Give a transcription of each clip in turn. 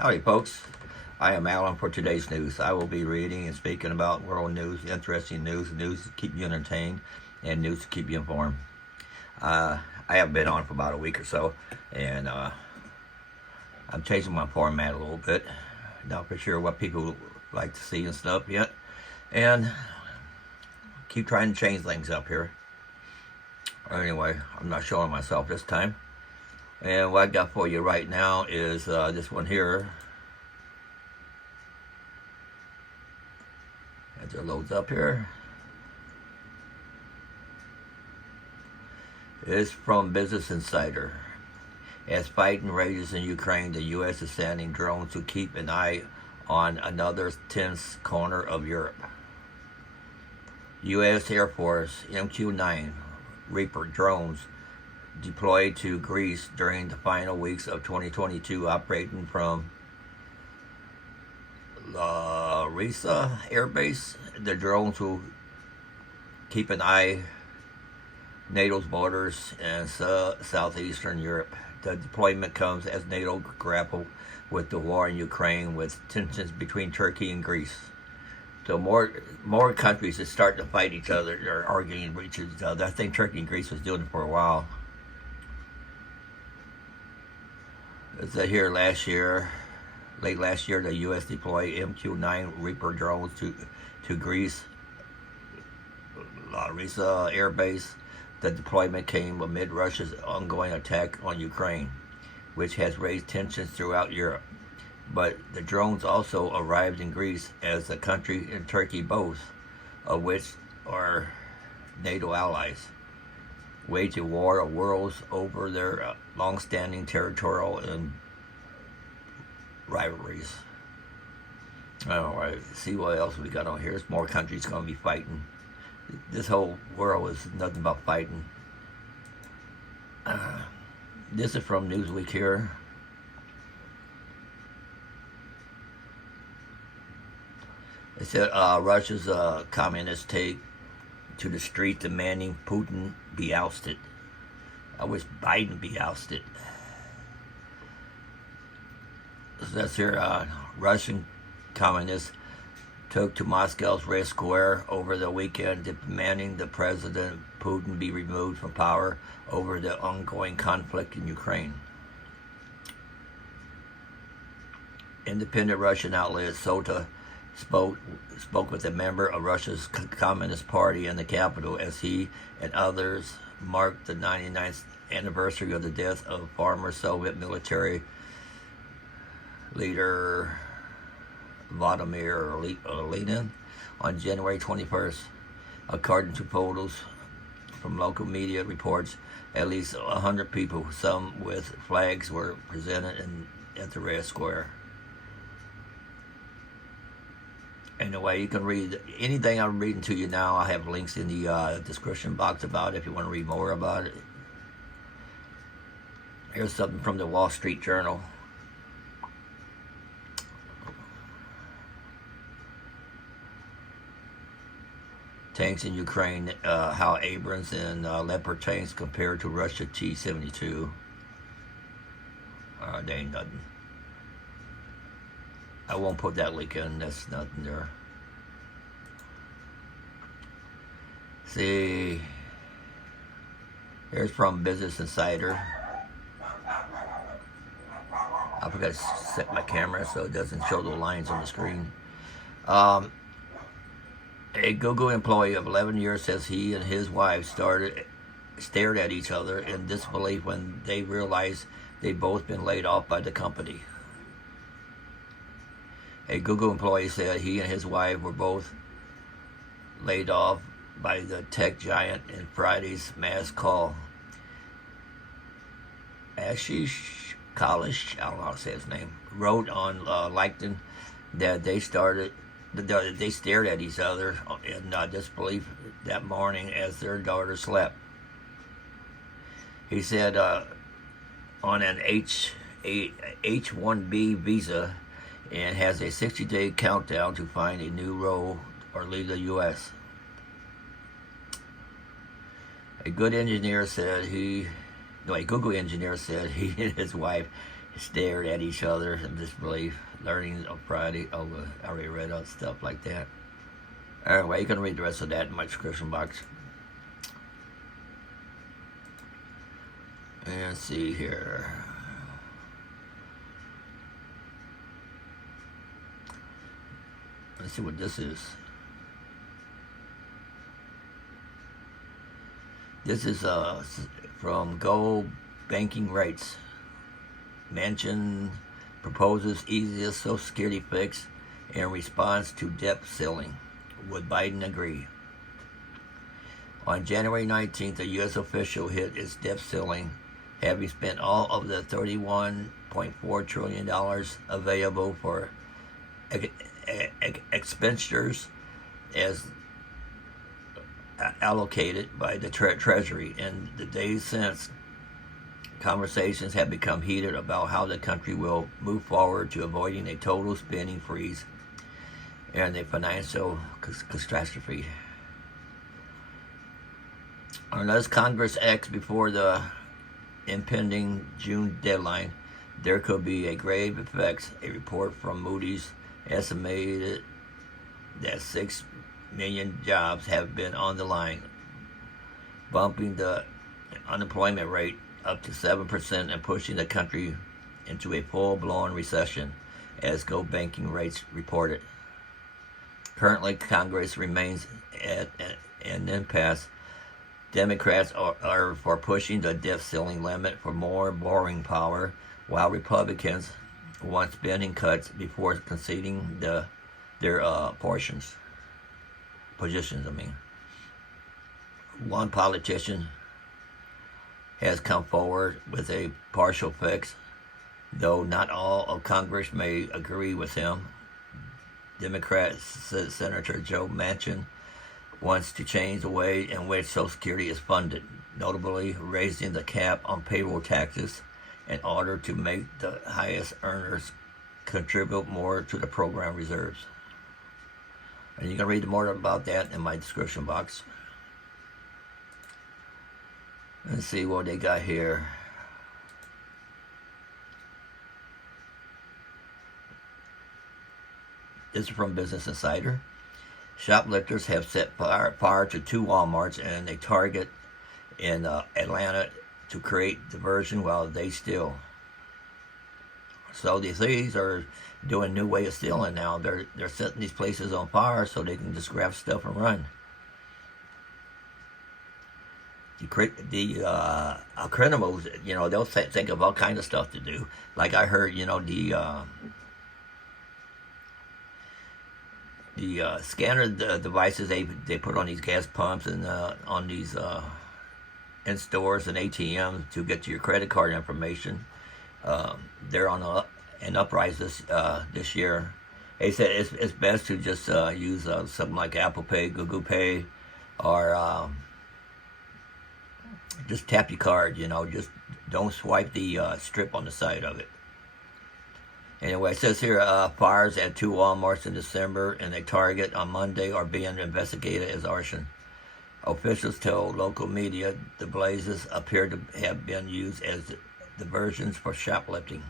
Howdy, folks. I am Alan for today's news. I will be reading and speaking about world news, interesting news to keep you entertained, and news to keep you informed. I have been on for about a week or so, and I'm changing my format a little bit. Not for sure what people like to see and stuff yet, and keep trying to change things up here. Anyway, I'm not showing myself this time. And what I got for you right now is this one here. As it loads up here. It's from Business Insider. As fighting rages in Ukraine, the U.S. is sending drones to keep an eye on another tense corner of Europe. U.S. Air Force MQ-9 Reaper drones deployed to Greece during the final weeks of 2022, operating from Larissa Air Base. The drones will keep an eye NATO's borders in southeastern Europe. The deployment comes as NATO grapple with the war in Ukraine, with tensions between Turkey and Greece. So more countries that start to fight each other, or arguing with each other. I think Turkey and Greece was doing it for a while. It said here late last year, the U.S. deployed MQ-9 Reaper drones to Greece, Larissa Air Base. The deployment came amid Russia's ongoing attack on Ukraine, which has raised tensions throughout Europe. But the drones also arrived in Greece as the country and Turkey, both of which are NATO allies, waged a war of worlds over their long-standing territorial and rivalries. All right, see what else we got on here. There's more countries going to be fighting. This whole world is nothing but fighting. This is from Newsweek here. It said Russia's communists take to the street demanding Putin be ousted. I wish Biden be ousted. That's here. Russian communists took to Moscow's Red Square over the weekend, demanding the President Putin be removed from power over the ongoing conflict in Ukraine. Independent Russian outlet Sota spoke with a member of Russia's Communist Party in the capital as he and others marked the 99th anniversary of the death of former Soviet military leader Vladimir Lenin on January 21st. According to photos from local media reports, at least 100 people, some with flags, were presented at the Red Square. Anyway, you can read anything I'm reading to you now. I have links in the description box about it if you want to read more about it. Here's something from the Wall Street Journal. Tanks in Ukraine, how Abrams and Leopard tanks compare to Russia T-72. They ain't nothing. I won't put that link in, that's nothing there. See, here's from Business Insider. I forgot to set my camera so it doesn't show the lines on the screen. A Google employee of 11 years says he and his wife stared at each other in disbelief when they realized they'd both been laid off by the company. A Google employee said he and his wife were both laid off by the tech giant in Friday's mass call. Ashish Kalish, I don't know how to say his name, wrote on LinkedIn that they stared at each other in disbelief that morning as their daughter slept. He said on an H-1B visa and has a 60-day countdown to find a new role or leave the U.S. A Google engineer said he and his wife stared at each other in disbelief. Learning of Friday. Oh, I already read out stuff like that. Anyway, you can read the rest of that in my description box. And let's see here. Let's see what this is. This is from Gold Banking Rates. Manchin proposes easiest Social Security fix in response to debt ceiling. Would Biden agree? On January 19th, a U.S. official hit its debt ceiling, having spent all of the $31.4 trillion available for expenditures as allocated by the Treasury. In the days since, conversations have become heated about how the country will move forward to avoiding a total spending freeze and a financial catastrophe. Unless Congress acts before the impending June deadline, there could be a grave effects. A report from Moody's estimated that 6 million jobs have been on the line, bumping the unemployment rate up to 7% and pushing the country into a full-blown recession, as Gold Banking Rates reported. Currently, Congress remains at an impasse. Democrats are for pushing the debt ceiling limit for more borrowing power, while Republicans want spending cuts before conceding their positions. One politician has come forward with a partial fix, though not all of Congress may agree with him. Democrat Senator Joe Manchin wants to change the way in which Social Security is funded, notably raising the cap on payroll taxes in order to make the highest earners contribute more to the program reserves. And you can read more about that in my description box. Let's see what they got here. This is from Business Insider. Shoplifters have set fire to 2 Walmarts and a Target in Atlanta to create diversion while they steal. So the thieves are doing a new way of stealing now. They're setting these places on fire so they can just grab stuff and run. The criminals, they'll think of all kinds of stuff to do. Like I heard, the scanner devices they put on these gas pumps and on these in stores and ATMs to get to your credit card information. They're on an uprise this year. They said it's best to just use something like Apple Pay, Google Pay, or just tap your card. Just don't swipe the strip on the side of it. Anyway, it says here, fires at 2 Walmarts in December and a Target on Monday are being investigated as arson. Officials told local media the blazes appear to have been used as diversions for shoplifting.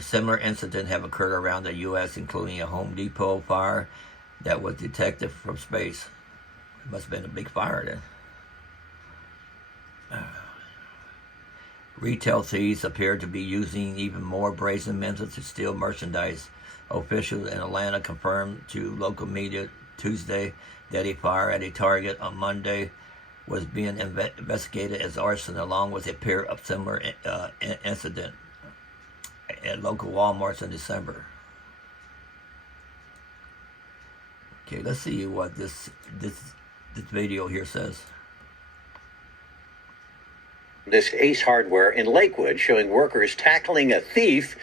Similar incidents have occurred around the U.S., including a Home Depot fire that was detected from space. It must have been a big fire then. Retail thieves appear to be using even more brazen methods to steal merchandise. Officials in Atlanta confirmed to local media Tuesday that a fire at a Target on Monday was being investigated as arson, along with a pair of similar incidents at local Walmarts in December. Okay, let's see what this video here says. This Ace Hardware in Lakewood showing workers tackling a thief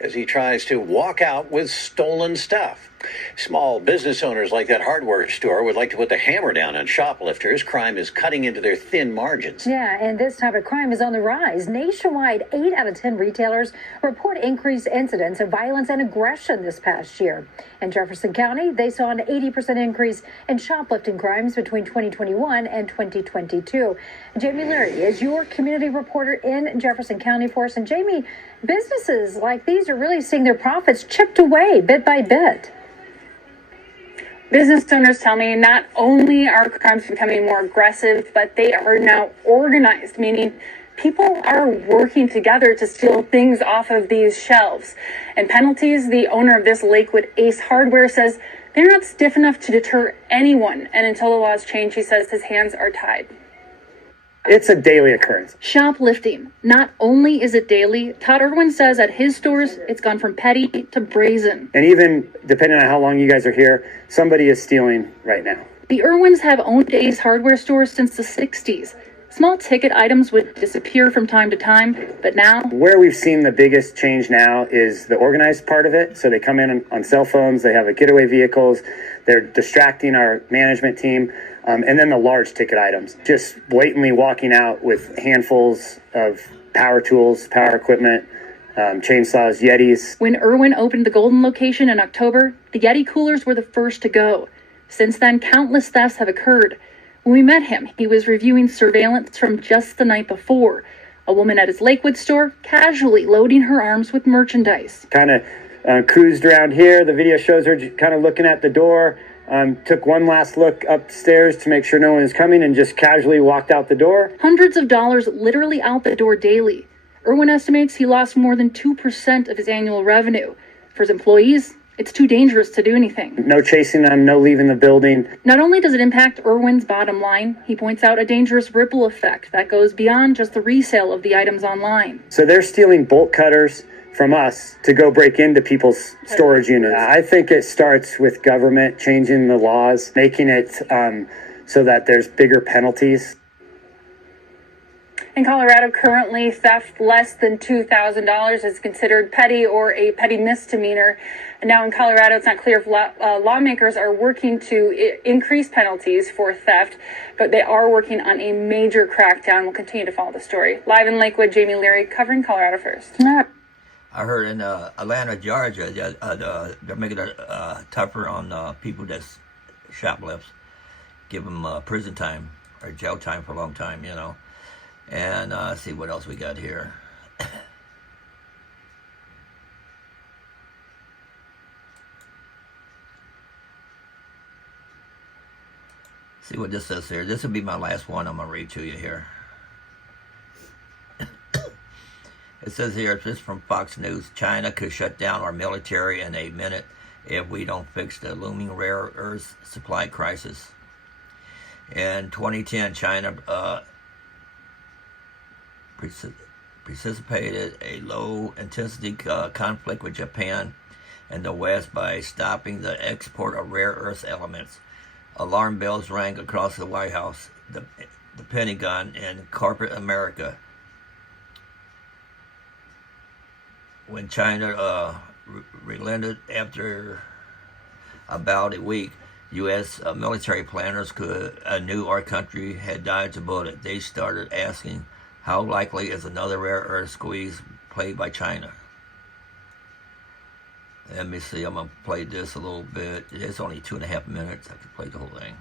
as he tries to walk out with stolen stuff. Small business owners like that hardware store would like to put the hammer down on shoplifters. Crime is cutting into their thin margins. Yeah, and this type of crime is on the rise. Nationwide, 8 out of 10 retailers report increased incidents of violence and aggression this past year. In Jefferson County, they saw an 80% increase in shoplifting crimes between 2021 and 2022. Jamie Leary is your community reporter in Jefferson County for us. And Jamie, businesses like these are really seeing their profits chipped away bit by bit. Business owners tell me not only are crimes becoming more aggressive, but they are now organized, meaning people are working together to steal things off of these shelves. And penalties, the owner of this Lakewood Ace Hardware says they're not stiff enough to deter anyone. And until the laws change, he says his hands are tied. It's a daily occurrence. Shoplifting. Not only is it daily, Todd Irwin says at his stores, it's gone from petty to brazen. And even depending on how long you guys are here, somebody is stealing right now. The Irwins have owned Ace Hardware stores since the 60s. Small ticket items would disappear from time to time, but now... Where we've seen the biggest change now is the organized part of it. So they come in on cell phones, they have getaway vehicles, they're distracting our management team. And then the large ticket items, just blatantly walking out with handfuls of power tools, power equipment, chainsaws, Yetis. When Irwin opened the Golden location in October, the Yeti coolers were the first to go. Since then, countless thefts have occurred. When we met him, he was reviewing surveillance from just the night before. A woman at his Lakewood store casually loading her arms with merchandise. Kind of cruised around here. The video shows her kind of looking at the door. Took one last look upstairs to make sure no one was coming and just casually walked out the door. Hundreds of dollars literally out the door daily. Irwin estimates he lost more than 2% of his annual revenue. For his employees, it's too dangerous to do anything. No chasing them, no leaving the building. Not only does it impact Irwin's bottom line, he points out a dangerous ripple effect that goes beyond just the resale of the items online. So they're stealing bolt cutters from us to go break into people's storage units. I think it starts with government changing the laws, making it so that there's bigger penalties. In Colorado, currently, theft less than $2,000 is considered petty or a petty misdemeanor. And now in Colorado, it's not clear if lawmakers are working to increase penalties for theft, but they are working on a major crackdown. We'll continue to follow the story. Live in Lakewood, Jamie Leary, covering Colorado First. I heard in Atlanta, Georgia, they're making it tougher on people that shoplifts, give them prison time or jail time for a long time, you know. And see what else we got here. See what this says here. This will be my last one I'm going to read to you here. It says here, this is from Fox News, China could shut down our military in a minute if we don't fix the looming rare earth supply crisis. In 2010, China precipitated a low-intensity conflict with Japan and the West by stopping the export of rare earth elements. Alarm bells rang across the White House, the Pentagon, and corporate America when China relented after about a week. U.S. Military planners knew our country had dodged a bullet. They started asking, how likely is another rare earth squeeze played by China? Let me see, I'm going to play this a little bit. It's only 2.5 minutes. I can play the whole thing.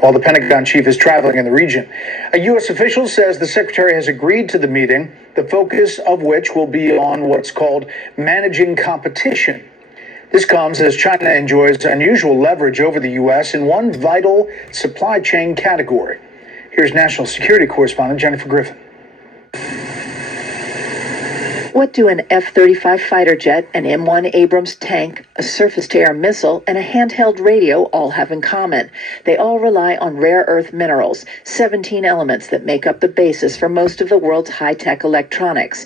While the Pentagon chief is traveling in the region, a U.S. official says the secretary has agreed to the meeting, the focus of which will be on what's called managing competition. This comes as China enjoys unusual leverage over the U.S. in one vital supply chain category. Here's national security correspondent Jennifer Griffin. What do an F-35 fighter jet, an M1 Abrams tank, a surface-to-air missile, and a handheld radio all have in common? They all rely on rare earth minerals, 17 elements that make up the basis for most of the world's high-tech electronics.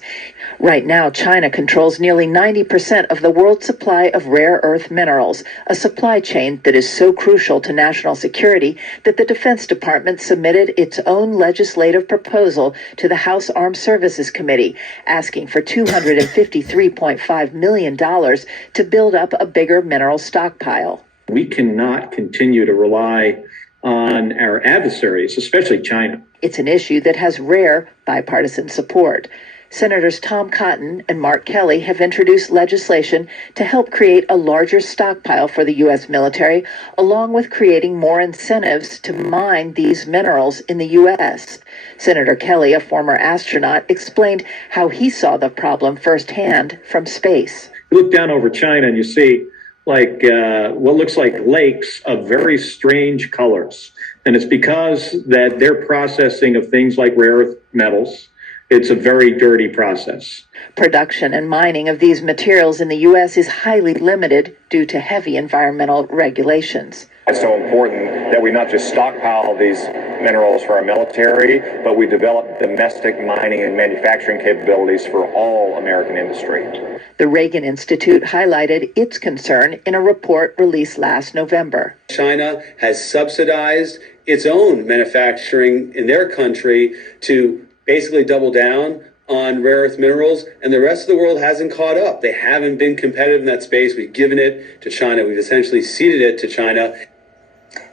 Right now, China controls nearly 90% of the world's supply of rare earth minerals, a supply chain that is so crucial to national security that the Defense Department submitted its own legislative proposal to the House Armed Services Committee, asking for $2 $253.5 million to build up a bigger mineral stockpile. We cannot continue to rely on our adversaries, especially China. It's an issue that has rare bipartisan support. Senators Tom Cotton and Mark Kelly have introduced legislation to help create a larger stockpile for the U.S. military, along with creating more incentives to mine these minerals in the U.S. Senator Kelly, a former astronaut, explained how he saw the problem firsthand from space. You look down over China and you see what looks like lakes of very strange colors. And it's because that their processing of things like rare earth metals, it's a very dirty process. Production and mining of these materials in the U.S. is highly limited due to heavy environmental regulations. It's so important that we not just stockpile these minerals for our military, but we develop domestic mining and manufacturing capabilities for all American industry. The Reagan Institute highlighted its concern in a report released last November. China has subsidized its own manufacturing in their country to basically double down on rare earth minerals, and the rest of the world hasn't caught up. They haven't been competitive in that space. We've given it to China. We've essentially ceded it to China.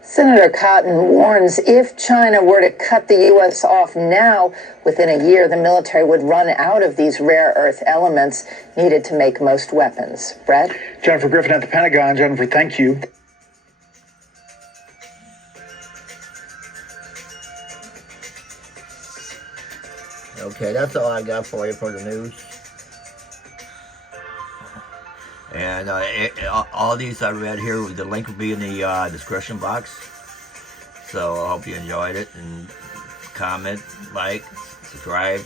Senator Cotton warns if China were to cut the U.S. off now, within a year, the military would run out of these rare earth elements needed to make most weapons. Brad? Jennifer Griffin at the Pentagon. Jennifer, thank you. Okay, that's all I got for you for the news. And all these I read here, the link will be in the description box. So I hope you enjoyed it, and comment, like, subscribe,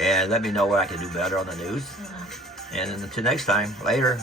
and let me know what I can do better on the news. And until next time, later.